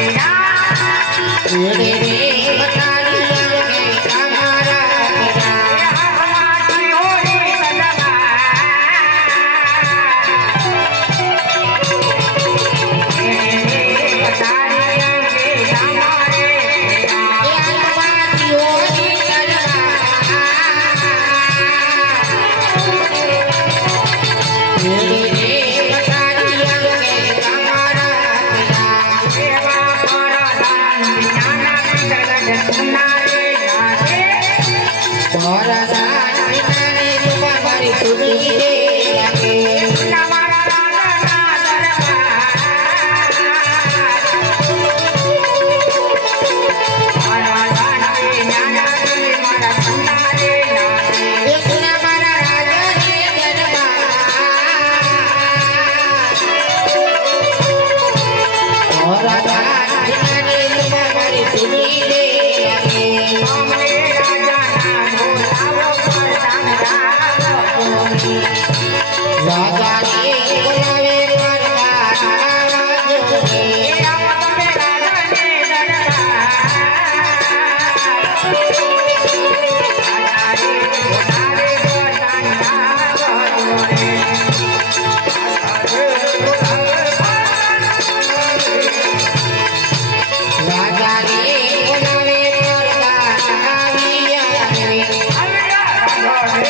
Yeah, yeah, yeah. ra ra ra ra ra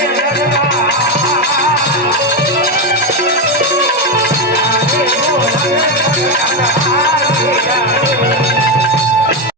Música